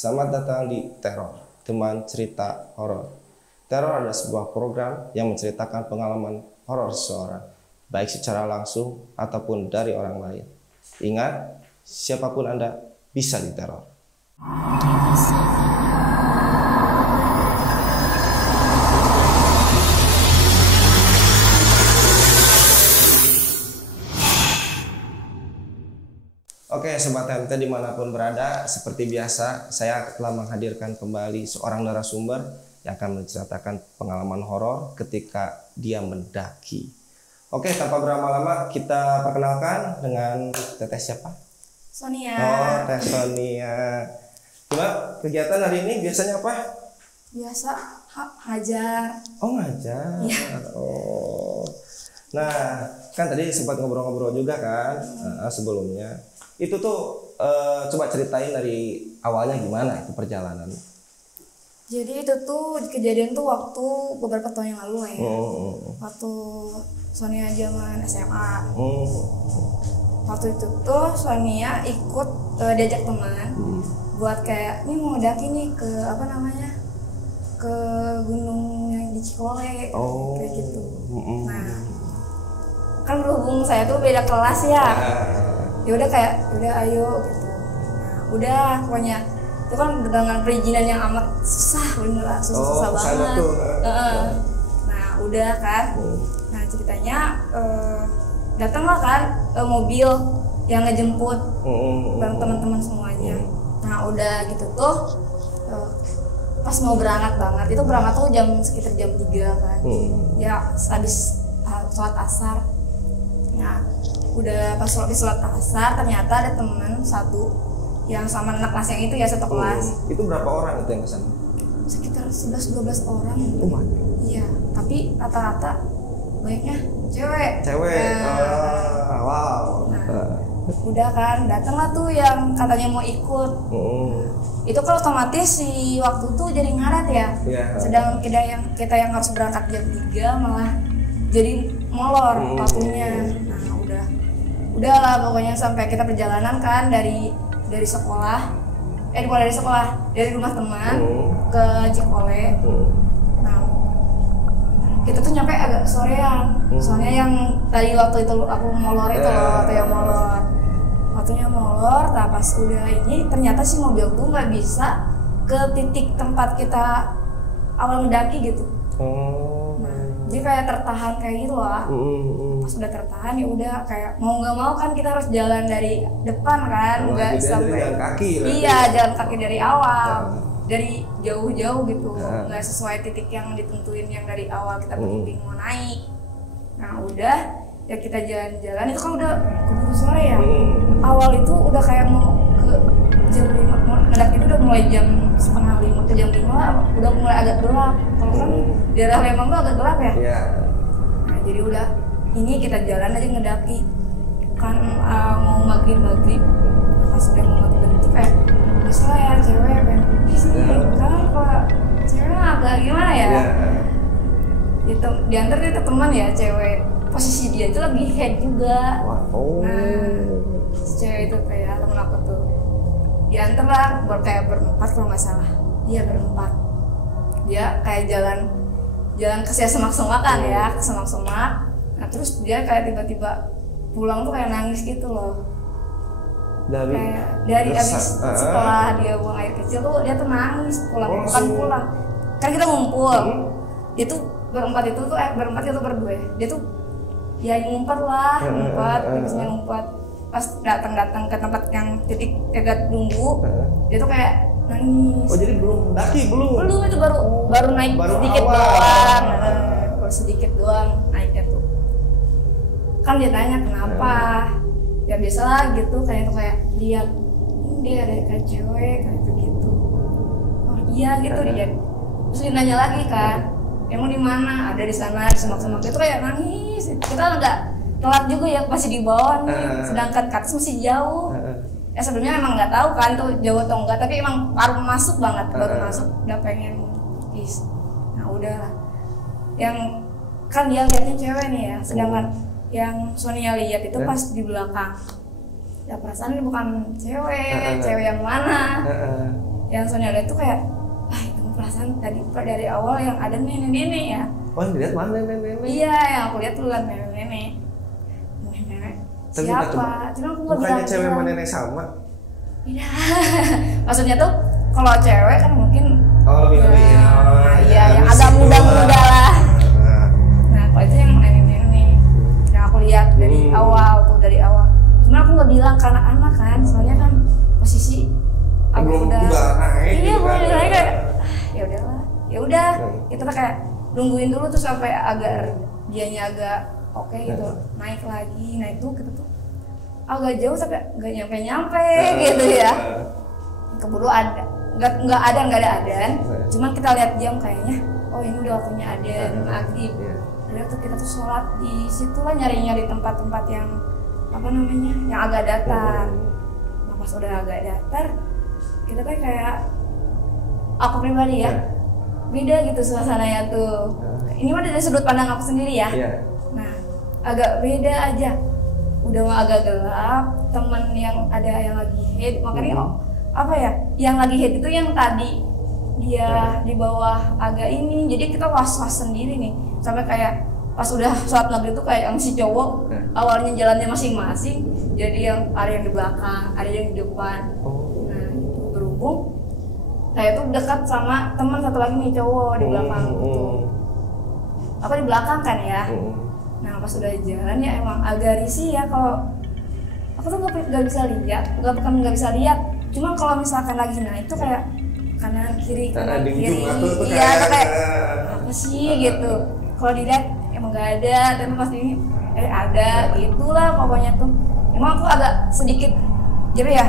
Selamat datang di Teror, teman cerita horor. Teror adalah sebuah program yang menceritakan pengalaman horor seseorang, baik secara langsung ataupun dari orang lain. Ingat, siapapun Anda bisa diteror. Oke, Sobat MT dimanapun berada, seperti biasa saya telah menghadirkan kembali seorang narasumber yang akan menceritakan pengalaman horor ketika dia mendaki. Oke, tanpa berlama-lama kita perkenalkan dengan Teteh siapa? Sonia. Oh, Teh Sonia. Gimana kegiatan hari ini biasanya apa? Biasa ngajar. Oh, ngajar. Iya. Oh. Nah, kan tadi sempat ngobrol-ngobrol juga kan sebelumnya. Itu tuh coba ceritain dari awalnya gimana itu perjalanan. Jadi itu tuh kejadian tuh waktu beberapa tahun yang lalu ya. Waktu Sonia zaman SMA. Waktu itu tuh Sonia ikut diajak teman buat kayak ini mau daki nih ke apa namanya, ke gunung yang di Cikole kayak gitu. Nah, kan berhubung saya tuh beda kelas ya. Ya udah kayak udah ayo gitu. Nah, udah pokoknya itu kan dengan perizinan yang amat susah, bener lah, susah banget. Nah, udah kan. Nah, ceritanya datanglah kan mobil yang ngejemput bareng teman-teman semuanya. Nah, udah gitu tuh pas mau berangkat banget, itu berangkat tuh sekitar jam 3 kan. Ya habis sholat asar. Nah, udah pas sholat asar ternyata ada teman satu yang sama anak kelas yang itu ya, satu kelas. Itu berapa orang itu yang kesana? Sekitar 11-12 orang. Iya, tapi rata-rata banyaknya cewek. Wow. Nah, udah kan datanglah tuh yang katanya mau ikut. Itu kan otomatis si waktu tuh jadi ngaret ya. Sedang kita yang harus berangkat jam 3 malah jadi molor waktunya. Udahlah pokoknya sampai kita perjalanan kan dari sekolah, bukan dari sekolah, dari rumah teman ke Cikole. Nah, kita tuh nyampe agak sorean, soalnya yang tadi waktu itu aku molor itu loh, waktu yang molor, waktunya molor. Nah, pas udah ini ternyata si mobil tuh nggak bisa ke titik tempat kita awal mendaki gitu. Jadi kayak tertahan kayak gitu lah. Pas udah tertahan ya udah kayak mau nggak mau kan kita harus jalan dari depan kan, nggak sampai jalan kaki. Jalan kaki dari awal, dari jauh-jauh gitu, nggak sesuai titik yang ditentuin yang dari awal kita berhenti mau naik. Nah udah ya kita jalan-jalan itu kan udah keburu sore ya. Awal itu udah kayak mau ke jam 5, ngedak itu udah mulai jam 4:30 ke jam 5 udah mulai agak gelap. Kalau kan daerah Lembang tuh agak gelap ya. Nah jadi udah ini kita jalan aja ngedaki kan mau maghrib. Pas udah mau maghrib itu kayak biasa ya cewek pengen sini kan kalau cewek agak gimana ya. Diantar itu teman ya cewek, posisi dia itu lagi head juga. Nah si cewek itu kayak temen aku tuh diantar lah kayak berempat kalau nggak salah. Iya berempat. Dia kayak jalan ke semak-semak kan ya, ke semak-semak. Nah terus dia kayak tiba-tiba pulang tuh kayak nangis gitu loh. Dari abis setelah dia buang air kecil tuh dia tuh nangis pulang, bukan pulang. Kan kita ngumpul. Dia tuh berempat itu berdua. Dia tuh ya ngumpet, biasanya ngumpet. Pas datang ke tempat yang titik tegat nunggu, dia tuh kayak nangis. Oh jadi belum daki belum itu baru naik sedikit doang. Baru sedikit doang naiknya tuh. Kan dia tanya kenapa? Ya biasalah gitu kayak lihat dia ada kayak cewek kayak gitu. Oh iya gitu dia. Terus dia nanya lagi kan, emang di mana? Ada di sana di semak-semak. Itu kayak nangis. Kita nggak telat juga ya, masih di bawah nih. Sedangkan ke atas masih jauh. Ya sebelumnya emang nggak tahu kan tuh jauh atau enggak, tapi emang baru masuk udah pengen is. Nah udah yang kan dia lihatnya cewek nih ya, sedangkan yang Sonia lihat itu pas di belakang. Ya perasaan ini bukan cewek yang mana? yang Sonia lihat tuh kayak itu perasaan tadi dari awal yang ada nenek-nenek ya. Oh, yang dilihat mana nenek-nenek? Iya, yang aku lihat tuh kan nenek-nenek. Siapa? Cuma aku nggak bilang. Bukannya cewek sama nenek sama? Iya. Maksudnya tuh kalau cewek kan mungkin lebih iya yang agak muda-muda lah. Nah, kalau itu yang nenek-nenek yang aku lihat dari awal. Cuma aku nggak bilang ke anak-anak kan, soalnya kan posisi aku belum udah naik. Iya, gitu belum kan. naik kayak ya udah kita tuh kayak nungguin dulu tuh sampai agak dianya agak oke gitu, naik tuh kita tuh agak jauh sampai nggak nyampe gitu ya. Keburu ada nggak ada adan, cuman kita lihat jam kayaknya ini udah waktunya adan maghrib. Lalu tuh kita tuh sholat di situ lah, nyari tempat-tempat yang yang agak datar. Nah, pas udah agak datar kita tuh kayak aku pribadi ya beda gitu suasananya tuh. Ini mah dari sudut pandang aku sendiri ya. Nah, agak beda aja. Udah mah agak gelap, temen yang ada yang lagi head, makanya yang lagi head itu yang tadi dia di bawah agak ini, jadi kita was-was sendiri nih, sampai kayak pas udah sholat maghrib tuh kayak yang si cowok awalnya jalannya masing-masing, jadi yang ada yang di belakang, ada yang di depan. Nah, itu berhubung saya tuh dekat sama teman satu lagi nih cowok di belakang gitu. Aku di belakang kan ya. Nah, pas udah jalan ya emang agak risih ya, kalau aku tuh nggak bisa lihat, nggak bisa lihat. Cuma kalau misalkan lagi naik tuh kayak kanan kiri iya tuh kayak apa sih gitu. Kalau dilihat emang nggak ada, tapi pas ini ada, gitulah pokoknya tuh. Emang aku agak sedikit jadi ya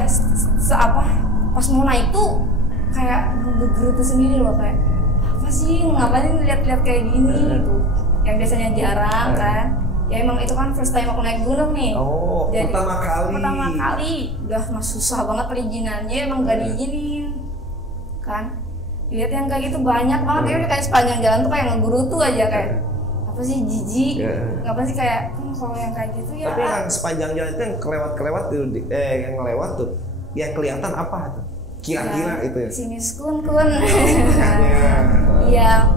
pas mau naik tuh kayak gerutu sendiri loh, kayak apa sih ngapain lihat-lihat kayak gini gitu. Yang biasanya jarang kan. Ya emang itu kan first time aku naik gunung nih. Jadi pertama kali udah susah banget perizinannya, emang gak diizinin kan. Lihat yang kayak gitu banyak banget ya, kayak sepanjang jalan tuh kayak ngegerutu aja, kayak apa sih jijik. Ngapain sih kayak kalau yang kayak gitu ya. Tapi yang sepanjang jalan itu yang kelewat tuh yang ngelewat tuh yang kelihatan apa tuh? Kira-kira itu ya. Sini kun. Iya.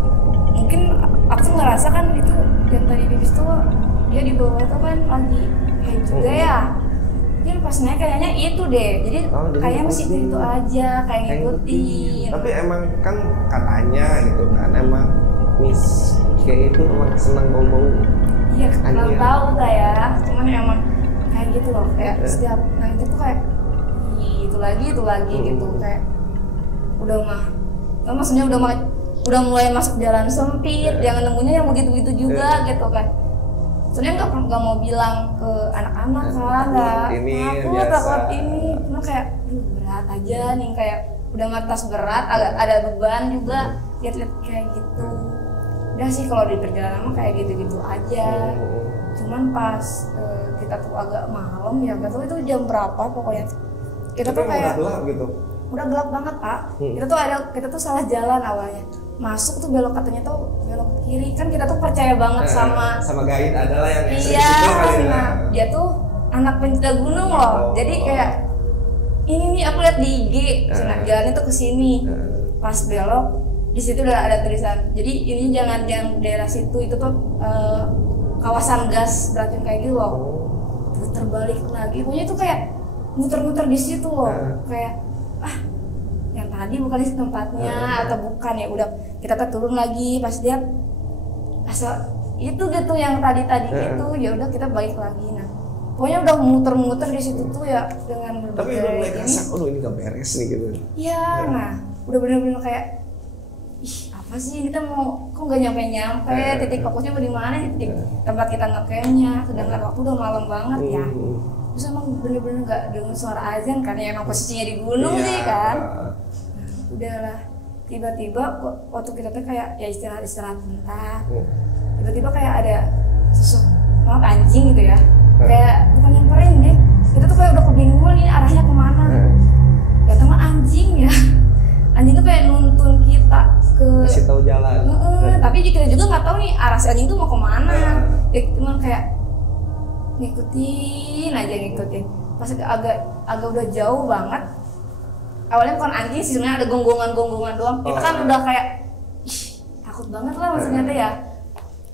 Mungkin aku ngerasa kan itu yang tadi pipis tuh dia di bawah tuh kan lagi head juga ya. Jadi pas naik kayaknya itu deh. Jadi kayaknya masih itu aja, kayak ngikutin. Tapi emang kan katanya gitu kan, emang Miss kayak itu emang senang bau-bau. Iya, kurang tahu ya. Cuman emang kayak gitu loh, kayak setiap naik itu kayak itu lagi gitu, kayak maksudnya udah mulai masuk jalan sempit, jangan nemunya yang begitu-begitu juga gitu kan. Soalnya nggak mau bilang ke anak-anak kan, takut ini, cuma kayak berat aja nih, kayak udah ngatas berat, ada beban juga, lihat-lihat kayak gitu. Udah sih kalau di perjalanan mah kayak gitu-gitu aja. Cuman pas kita tuh agak malam ya, nggak tahu itu jam berapa pokoknya. Kita tuh kayak udah gelap banget Pak. Kita tuh salah jalan awalnya. Masuk tuh belok katanya tuh belok ke kiri, kan kita tuh percaya banget sama guide adalah yang nah, dia tuh anak pencinta gunung loh. Jadi kayak ini nih aku lihat di IG, jalannya tuh ke sini. Pas belok di situ udah ada tulisan. Jadi ini jangan daerah situ, itu tuh kawasan gas beracun kayak gitu loh. Putar balik lagi, pokoknya itu kayak muter-muter di situ loh. Kayak yang tadi bukan di tempatnya atau bukan ya, udah kita turun lagi pas dia asal itu gitu yang tadi itu, ya udah kita balik lagi. Nah pokoknya udah muter-muter di situ tuh ya dengan tapi udah mulai kerasa ini gak beres nih gitu ya. Nah udah bener-bener kayak apa sih kita mau kok nggak nyampe titik fokusnya mau di mana, titik tempat kita ngecampnya, sedangkan waktu udah malam banget ya. Terus emang bener-bener nggak dengar suara azan kan, ya emang posisinya di gunung sih kan. Nah, udahlah, tiba-tiba waktu kita tuh kayak ya istirahat bentar, tiba-tiba kayak ada sosok anjing gitu ya, kayak bukan nyamperin deh, kita tuh kayak udah kebingungan ini arahnya kemana. Gak tau anjing ya, anjing tuh kayak nuntun kita ke kasih tahu jalan. Tapi kita juga nggak tahu nih arah si anjing tuh mau kemana. Ya cuma kayak ngikutin. Pas agak udah jauh banget, awalnya bukan anjing sih, sebenarnya ada gonggongan doang. Kita kan udah kayak ih, takut banget lah maksudnya tuh ya.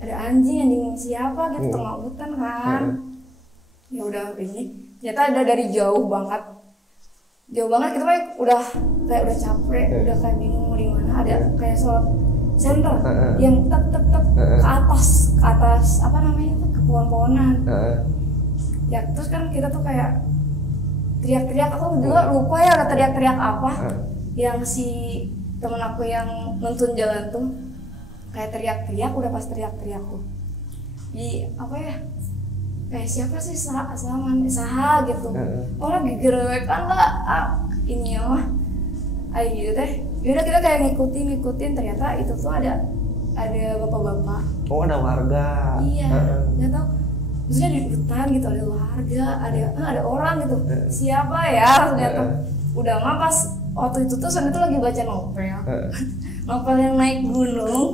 Ada anjing siapa gitu tengah hutan kan. Ya udah ini ternyata ada dari jauh banget kita kayak udah capek, udah kayak bingung mau di mana. Ada kayak sholat center yang tetep ke atas apa namanya tuh, ke pohon-pohonan. Ya terus kan kita tuh kayak teriak-teriak, aku juga lupa ya udah teriak-teriak apa. Yang si temen aku yang nuntun jalan tuh kayak teriak-teriak, udah pas teriak-teriak tuh di apa ya, kayak siapa sih saha gitu. Orang gegerekan lah ini ya mah ayo gitu teh. Yaudah kita kayak ngikutin ternyata itu tuh ada bapak-bapak. Oh ada warga. Iya, nggak tahu. Maksudnya di hutan gitu ada warga, ada orang gitu. Siapa ya ternyata. Udah mah pas waktu itu tuh Sony tuh lagi baca novel. Novel yang naik gunung.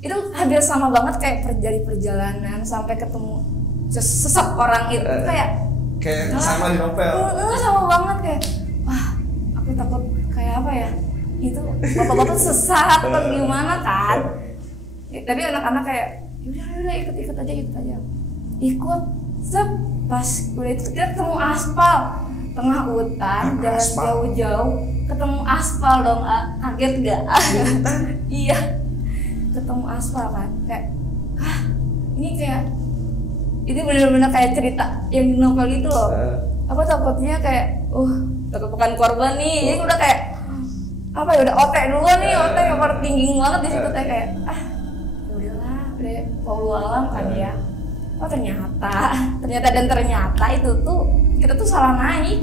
Itu hampir sama banget kayak dari perjalanan sampai ketemu sesek orang itu kayak sama di novel. Sama banget kayak wah, aku takut kayak apa ya? Itu bapak-bapak sesat atau gimana kan? Tapi anak-anak kayak udah ikut aja. Ikut pas udah itu kita ketemu aspal tengah hutan, jalan jauh-jauh ketemu aspal dong. Kaget gak? Iya, ketemu aspal kan kayak ini kayak ini benar-benar kayak cerita yang di novel itu loh. Aku takutnya kayak takut bukan korban nih. Jadi udah kayak apa ya, udah otek duluan nih, otek yang tinggi banget di situ teh kayak udahlah, udah Paulu alam kan ya. Ternyata itu tuh kita tuh salah naik.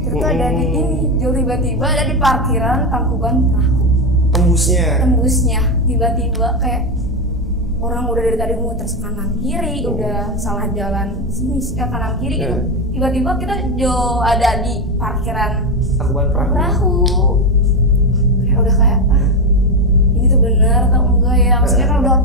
Ternyata ada di ini, tiba-tiba ada di parkiran Tangkuban Perahu. Tembusnya tiba-tiba kayak orang udah dari tadi muter kanan kiri, udah salah jalan sini kanan kiri gitu. Tiba-tiba kita ada di parkiran Tangkuban Perahu. Kayak udah kayak ini tuh bener atau enggak ya? Maksudnya kan udah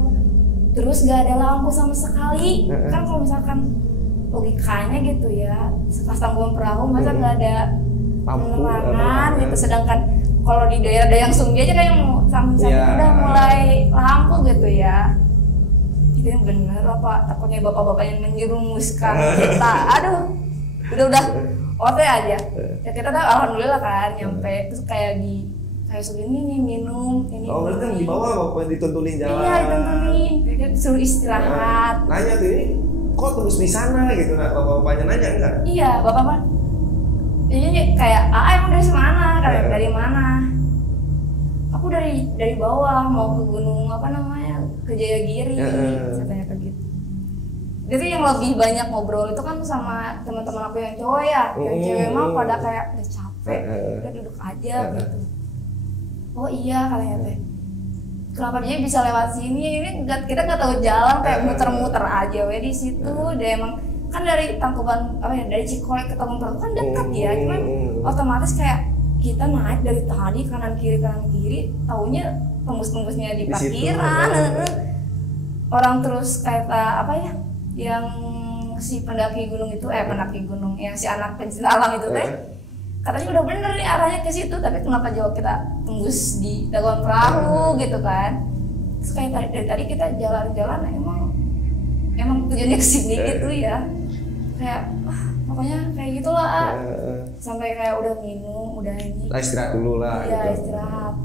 terus gak ada lampu sama sekali. Kan kalau misalkan logikanya gitu ya, sekelas Tangkuban Perahu masa gak ada penerangan gitu. Sedangkan kalau di daerah yang Sumbi aja kayak samping-samping udah mulai lampu gitu ya. Itu yang bener apa takutnya bapak-bapak yang menjerumuskan kita. Aduh, udah oke aja. Ya kita tuh alhamdulillah kan nyampe, terus kayak segini nih minum ini. Oh berarti di bawah bapak dituntunin jalan. Iya dituntunin, kita disuruh istirahat. Nanya tuh ini kok terus di sana gitu, bapak-bapaknya nanya enggak? Iya bapak-bapak. Jadi kayak emang dari mana? Kayak dari mana? Aku dari bawah mau ke gunung apa namanya, ke Jayagiri. Saya tanya kayak gitu. Jadi yang lebih banyak ngobrol itu kan sama teman-teman aku yang cowok ya. Yang cewek mah pada kayak udah capek, udah duduk aja gitu. Oh iya katanya teh. Kenapa dia bisa lewat sini? Ini kita nggak tahu jalan, kayak muter-muter aja we di situ. Dia emang kan dari Tangkuban dari Cikolek ke Tangkuban Perahu kan dekat ya. Cuman otomatis kayak kita naik dari tadi kanan kiri, taunya tembus-tembusnya di parkiran. Orang terus kayak apa ya? Yang si pendaki gunung itu yang si anak pencinta alam itu teh. Katanya udah bener nih arahnya ke situ, tapi kenapa jauh kita tembus di Tangkuban Perahu gitu kan? Terus kayak dari tadi kita jalan-jalan emang tujuannya kesini gitu ya. Kayak pokoknya kayak gitulah. Sampai kayak udah minum, udah ini. Istirahat dulu lah. Iya gitu. Istirahat.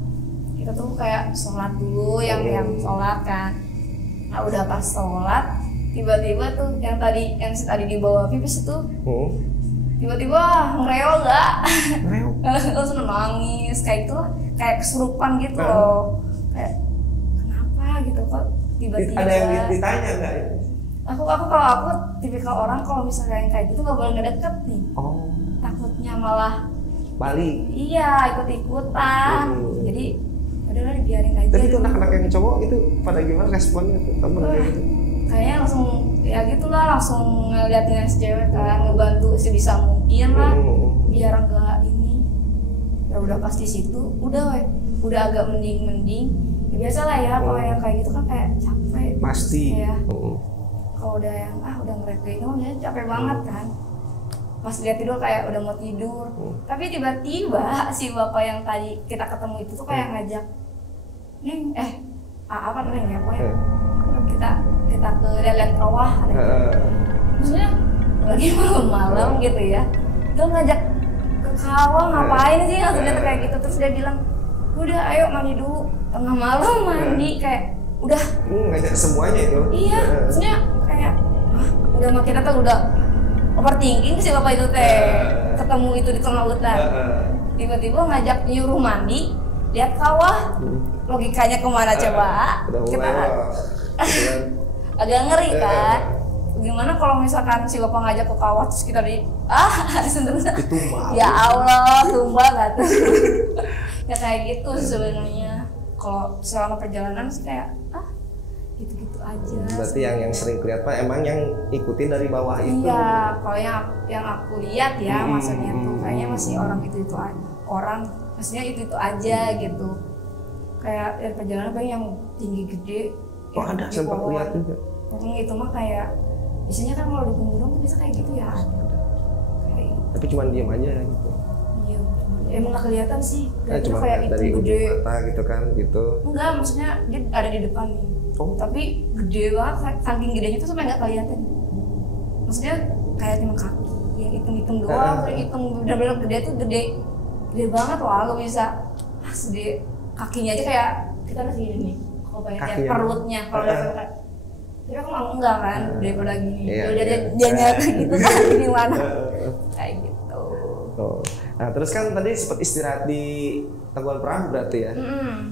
Kita tuh kayak sholat dulu yang sholat kan. Nah udah pas sholat, tiba-tiba tuh yang tadi di bawah pipis itu. Tiba-tiba ngereo gak? Langsung nangis kayak gitu, kayak kesurupan gitu loh. Kayak kenapa gitu kok tiba-tiba. Ada yang ditanya nggak? Kalau aku tipikal orang kalau misalnya yang kayak gitu nggak boleh ngedeket nih. Takutnya malah balik. Iya ikut-ikutan. Jadi udahlah dibiarin aja. Tapi itu anak-anak yang cowok itu pada gimana responnya tuh temen kayak gitu? Kayaknya langsung ya gitulah, langsung ngeliatin si cewek kan, ngebantu sebisa mungkin lah biar enggak ini. Ya udah pas di situ udah agak mending. Ya biasalah ya kalau yang kayak gitu kan kayak capek. Pasti. Ya. Kalau udah yang udah ngerek kayak gitu biasanya capek banget kan. pas lihat tidur kayak udah mau tidur. Tapi tiba-tiba si bapak yang tadi kita ketemu itu tuh kayak ngajak, Neng, apa Neng ya pokoknya kita ke lihat kawah. Maksudnya lagi malam-malam gitu ya, dia ngajak ke kawah ngapain sih, maksudnya kayak gitu. Terus dia bilang, udah ayo mandi dulu, tengah malam mandi, kayak udah ngajak semuanya itu. Iya, maksudnya kayak udah mah kita tuh udah overthinking sih bapak itu teh, ketemu itu di tengah hutan, tiba-tiba ngajak nyuruh mandi, lihat kawah, logikanya kemana coba? Kita agak ngeri kan? Gimana kalau misalkan si bapak ngajak ke kawah terus kita disentuh, ya Allah, tumbal nggak tuh? Ya kayak gitu sebenarnya. Kalau selama perjalanan sih kayak gitu-gitu aja. Berarti yang sering kelihatan Pak emang yang ikutin dari bawah itu. Iya, kalau yang aku lihat ya maksudnya tuh kayaknya masih orang itu orang maksudnya itu aja gitu. Kayak perjalanan kayak yang tinggi gede. Oh ada sempat lihat juga. Itu mah kayak biasanya kan kalau di gunung tuh bisa kayak gitu ya. Kayak gitu. Tapi cuma diem aja gitu. Iya, emang nggak kelihatan sih. Cuma kayak dari itu gede mata gitu kan gitu. Enggak, maksudnya dia ada di depan nih. Tapi gede banget, saking gedenya tuh sampai nggak kelihatan. Maksudnya kayak cuma kaki yang hitung doang, hitung bener-bener gede tuh gede banget loh, lo bisa segede kakinya aja kayak kita masih gini nih. Kalau bayangin perutnya, kalau daripada tapi aku mau enggak kan daripada gini. Udah dia nyata gitu kan gimana? Kayak gitu. Nah terus kan tadi sempat istirahat di Tangkuban Perahu berarti ya.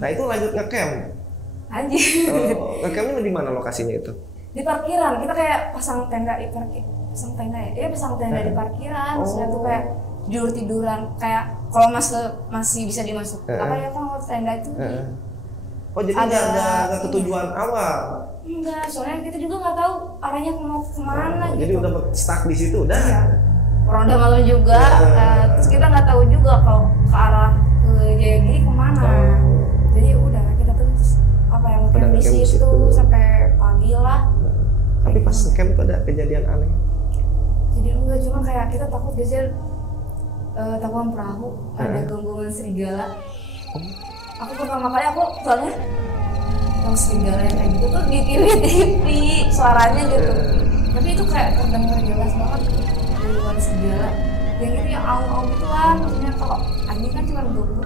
Nah itu lanjut ngecamp. Anjir. Ngecampnya di mana lokasinya itu? Di parkiran. Kita kayak pasang tenda di pasang tenda ya. Iya pasang tenda di parkiran. Maksudnya tuh kayak tiduran kayak kalau masih bisa dimasuk. Apa ya kan tenda itu? Oh jadi ada ketujuan awal? Enggak, soalnya kita juga nggak tahu arahnya mau kemana gitu. Jadi udah stuck di situ udah? Iya. Orang udah malam juga, terus kita nggak tahu juga kalau ke arah ke Jayagiri kemana. Jadi udah kita terus apa yang camp di situ sampai pagi lah. Tapi pas camp tuh ada kejadian aneh? Jadi enggak, cuma kayak kita takut geser Tangkuban Perahu ada gangguan serigala. Aku pertama kali soalnya yang serigala yang kayak gitu tuh di TV suaranya gitu. Tapi itu kayak terdengar jelas banget gangguan serigala. Yang itu yang aung-aung gitu kan, maksudnya kalau anjing kan cuma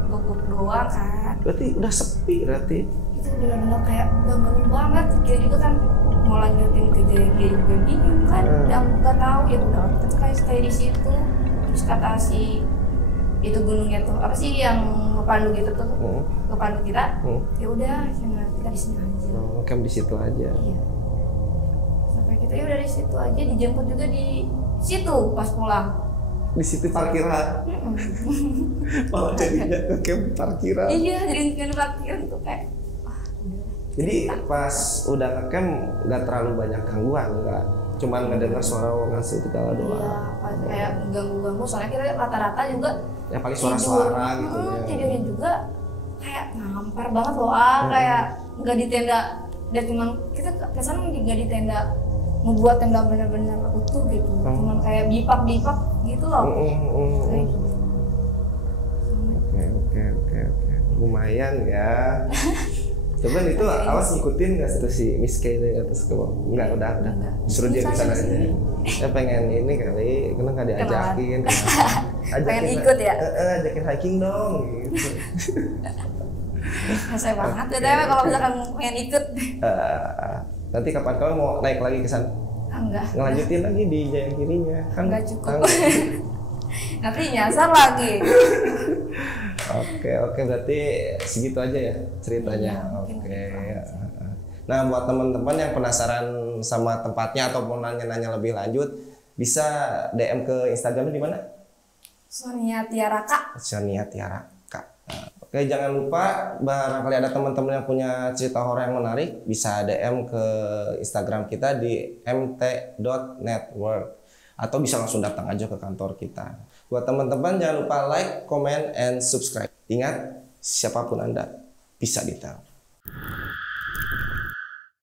guguk doang kan. Berarti udah sepi berarti? Itu benar-benar kayak udah malam banget. Kita juga kan mau lanjutin ke Jayagiri juga bingung kan, udah nggak tahu ya udah kita tuh kayak stay di situ. Terus kata si itu gunungnya tuh apa sih yang ngepandu gitu tuh ngepandu kita, ya udah kita di sini aja. Camp di situ aja. Iya. Sampai kita ya udah di situ aja, dijemput juga di situ pas pulang. Di situ parkiran. Malah jadinya ke camp parkiran. Iya, jadi camp parkiran tuh kayak jadi pas udah ngecamp nggak terlalu banyak gangguan, nggak cuman ngedengar suara orang segala doang. Iya, kayak ganggu-ganggu soalnya kita rata-rata juga yang paling suara-suara gitu ya. Tidurnya juga kayak ngampar banget loh, kayak nggak di tenda, dan cuman kita kesana nggak di tenda, membuat tenda benar-benar utuh gitu, cuman kayak bipak gitu loh. Kayak gitu. Oke, lumayan ya. Coba itu awas ngikutin nggak tuh si Miss K dari atas ke bawah? Enggak, udah. Suruh dia kesana aja. Ya pengen ini kali, kenapa nggak diajakin? Pengen ikut ya? Ajakin hiking dong gitu. Saya banget ya kalau misalkan pengen ikut. Nanti kapan kau mau naik lagi ke sana? Enggak. Ngelanjutin lagi di Jayagirinya kan? Enggak cukup. Nanti nyasar lagi. Oke, berarti segitu aja ya ceritanya. Iya, Nah, buat teman-teman yang penasaran sama tempatnya atau mau nanya-nanya lebih lanjut, bisa DM ke Instagramnya di mana? Sonia Tiara Kak. Oke, jangan lupa barangkali ada teman-teman yang punya cerita horor yang menarik, bisa DM ke Instagram kita di mt.network atau bisa langsung datang aja ke kantor kita. Buat teman-teman jangan lupa like, comment, and subscribe. Ingat, siapapun Anda bisa diteror.